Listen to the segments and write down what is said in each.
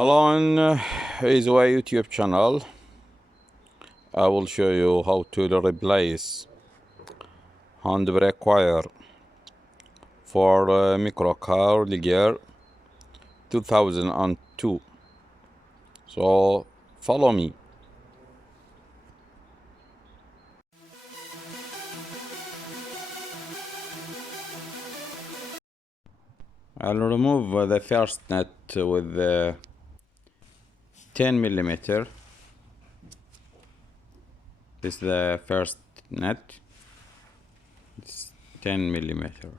Hello, on Easyway YouTube channel. I will show you how to replace handbrake wire for Microcar Ligier 2002. So follow me. I'll remove the first nut with 10 millimeter. This is the first nut. It's 10 millimeter.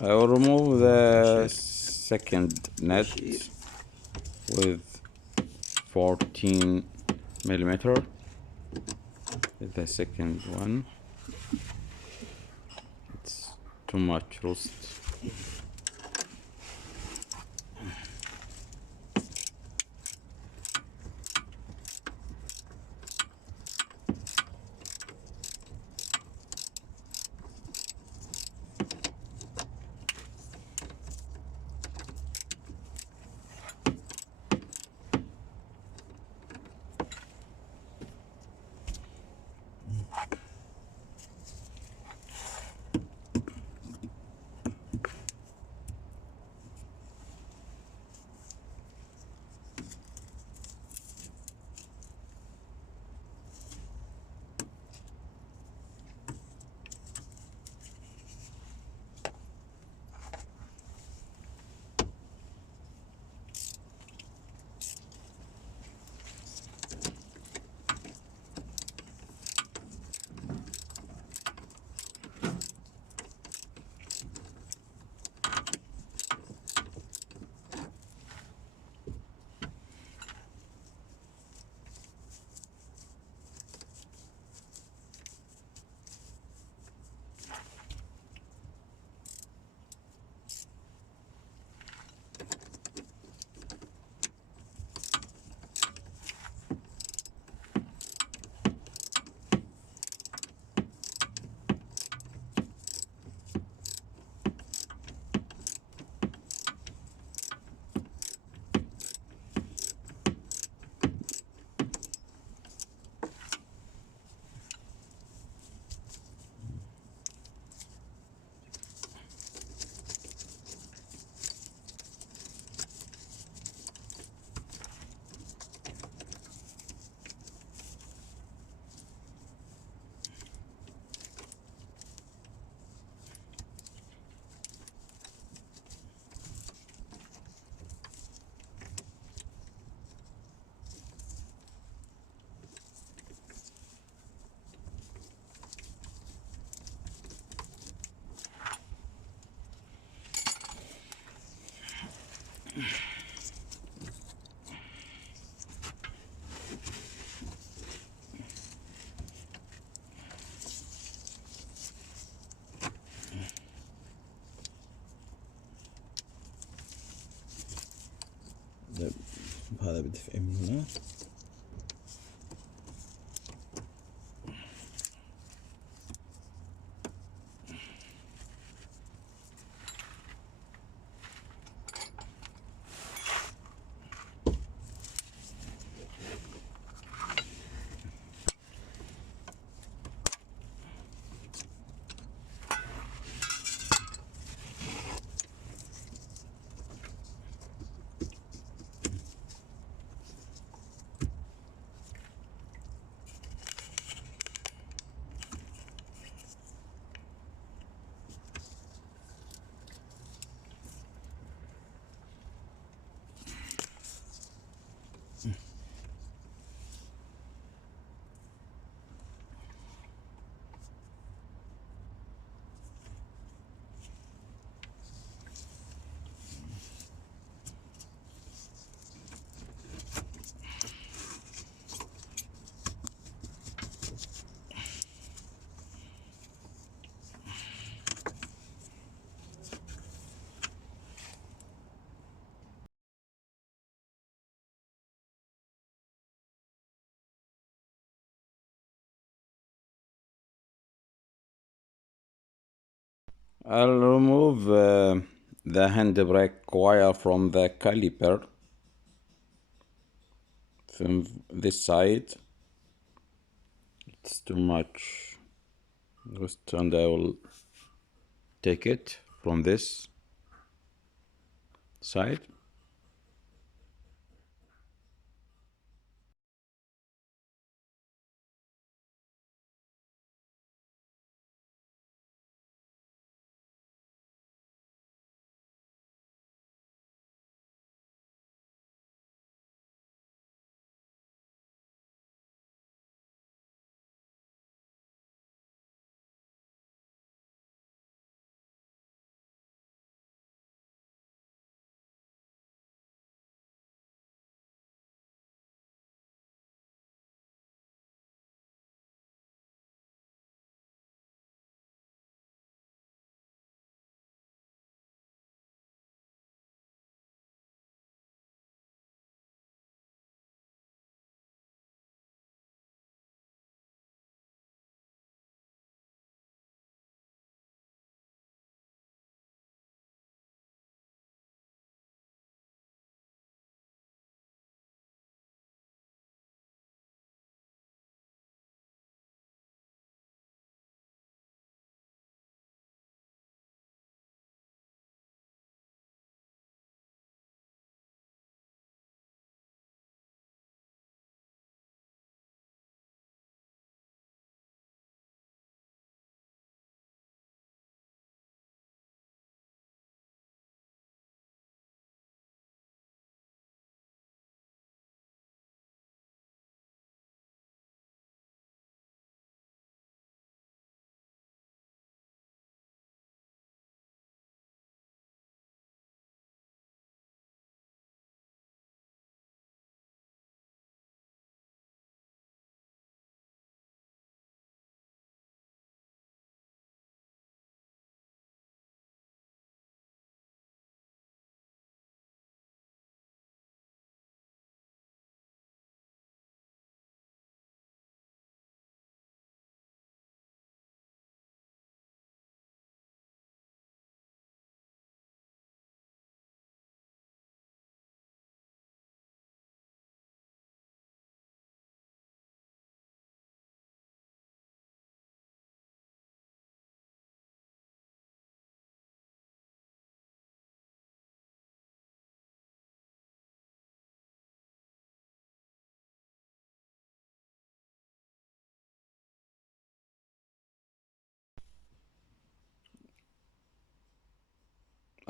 I will remove the second nut with 14 millimeter. The second one, it's too much rust. بدفئه من هنا. I'll remove the handbrake wire from the caliper from this side. It's too much rust, and I will take it from this side.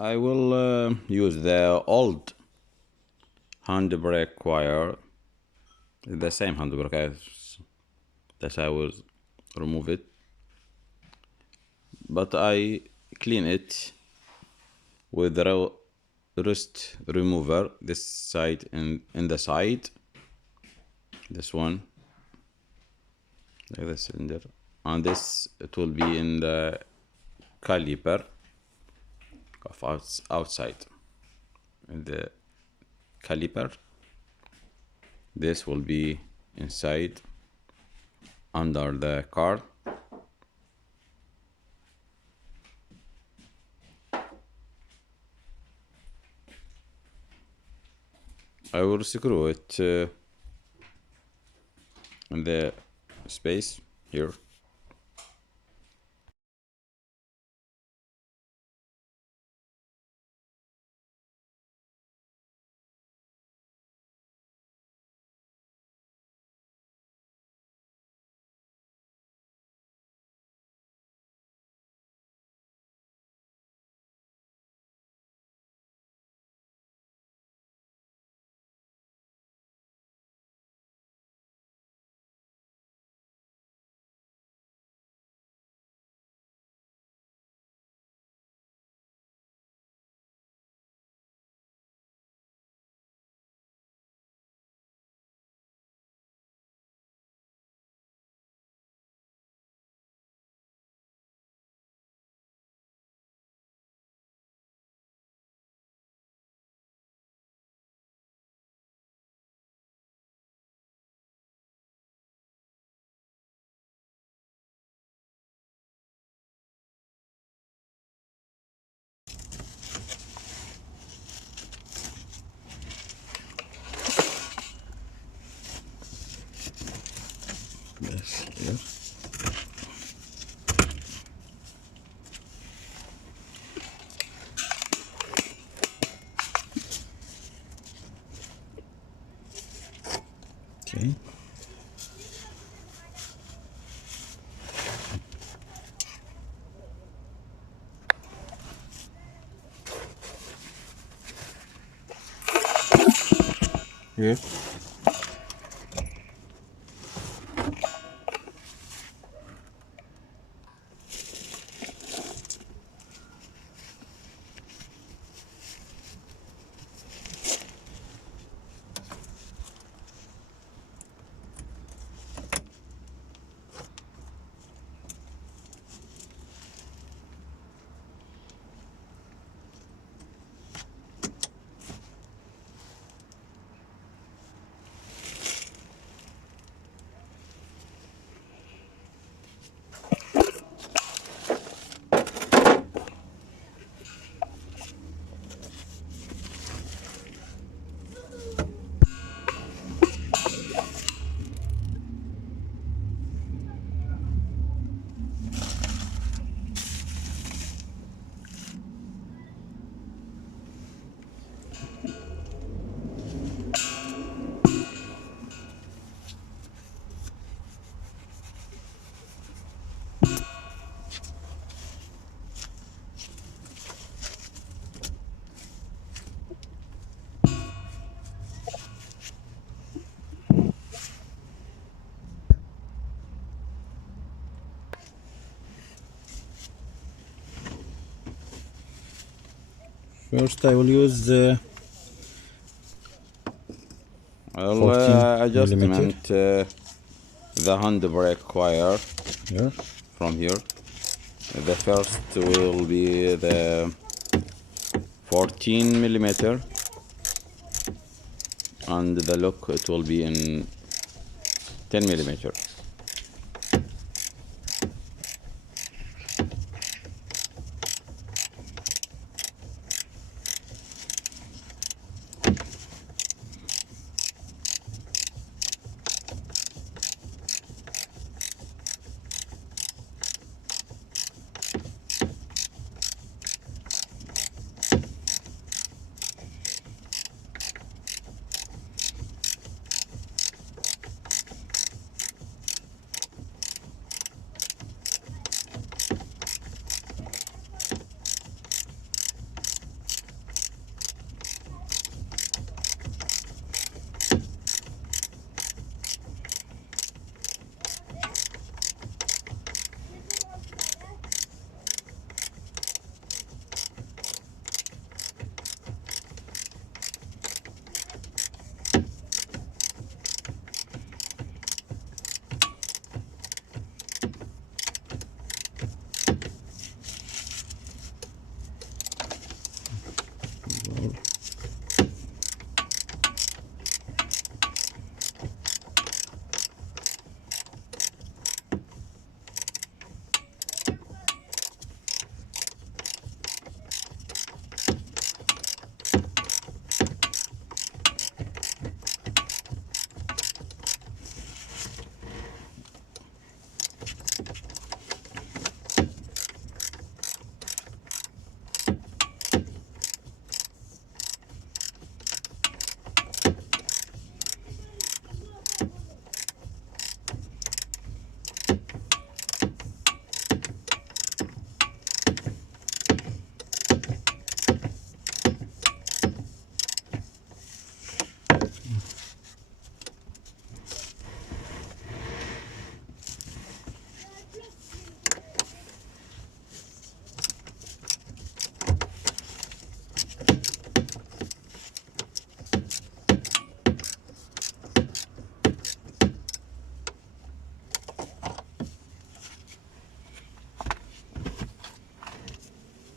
I will use the old handbrake wire, the same handbrake that I will remove it, but I clean it with the rust remover, this side and in the side, this one, like the cylinder, and this it will be in the caliper of outside, in the caliper. This will be inside under the car. I will screw it in the space here. Yes, here. Okay. Here. First, I will use the 14 adjustment the handbrake wire here. from here. The first will be the 14 millimeter, and the lock it will be in 10 millimeter.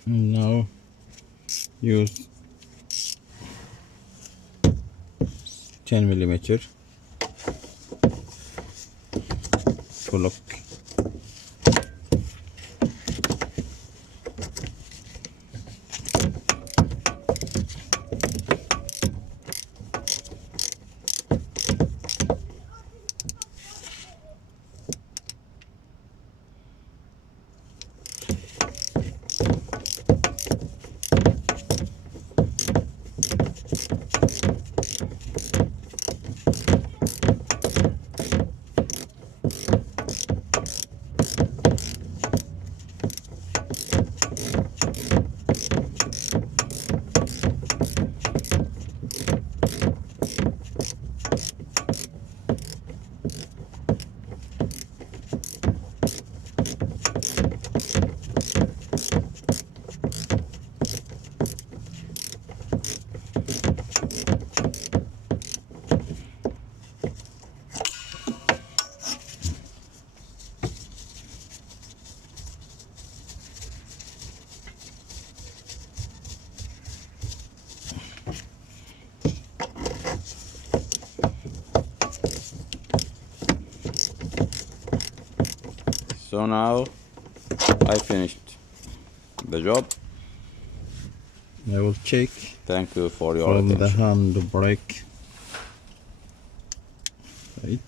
Now use 10mm to lock. So now I finished the job. I will check. Thank you for your attention. From the handbrake. Right.